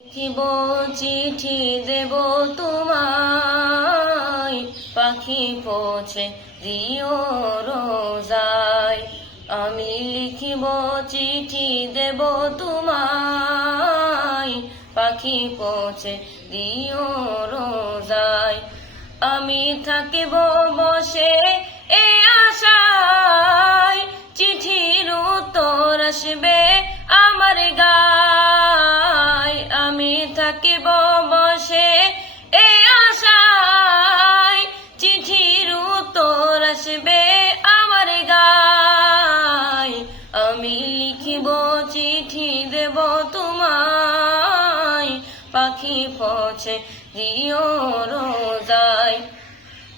লিখিব চিঠি দেব তোমায়। পাখি পৌঁছে দিও রোজায়। আমি লিখিব, চিঠি দেব তোমায়। পাখি পৌঁছে দিও রোজায়। আমি থাকিব বসে এ আশায়। চিঠির উত্তর আসবে আমার গায়। থাকিব বসে এ আশায়। চিঠির উত্তর আসবে আমার গায়। আমি লিখিব চিঠি দেব তোমায়। পাখি পৌঁছে দিও রোজায়।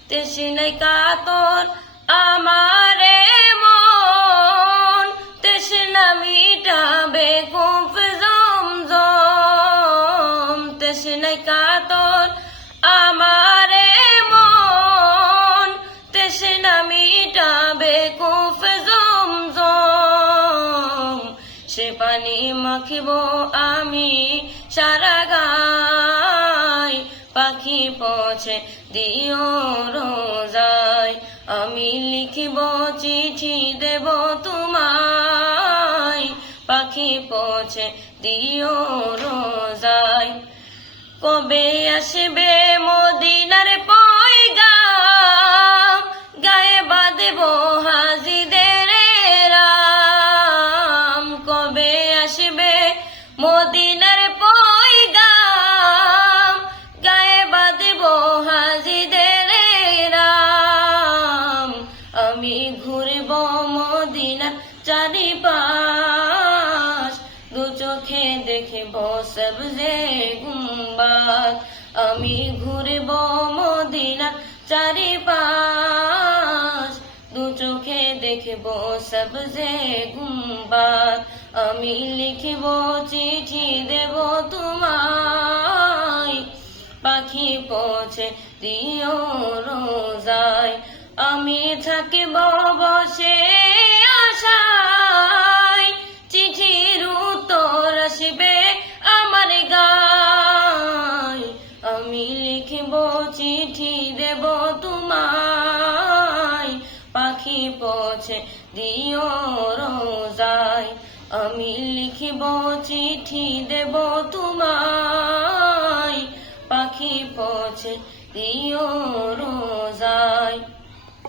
তেসিনাই কাতর আমারে জমজম তেসিনাই কাতর, আমারে মন। তেসিনা মিটাবে কুফ জমজম। সে পানি মাখিব আমি সারা গায়। পাখি পৌঁছে দিও রোজায়। আমি লিখিব চিঠি দেব তোমায়। পাখি পৌঁছে দিও রোজায়। কবে আসবে মদিনার পয়গাম? গায়ে কবে মদিনার পয়গাম? গায়ে আমি ঘুরব মদিনা চারিপাশ। দু চোখে দেখব সবজে গুম্বাদ আমি ঘুরব মদিনার চারিপাশ। দু চোখে দেখব সবজে গুম্বাদ আমি লিখব চিঠি দেব তোমায়। পাখি পৌঁছে দিও রোজায়। আমি থাকিব বসে পাখি পছে দিও রোজায়। আমি লিখিব চিঠি দেব তোমায়। পাখি পৌঁছে দিও রোজায়।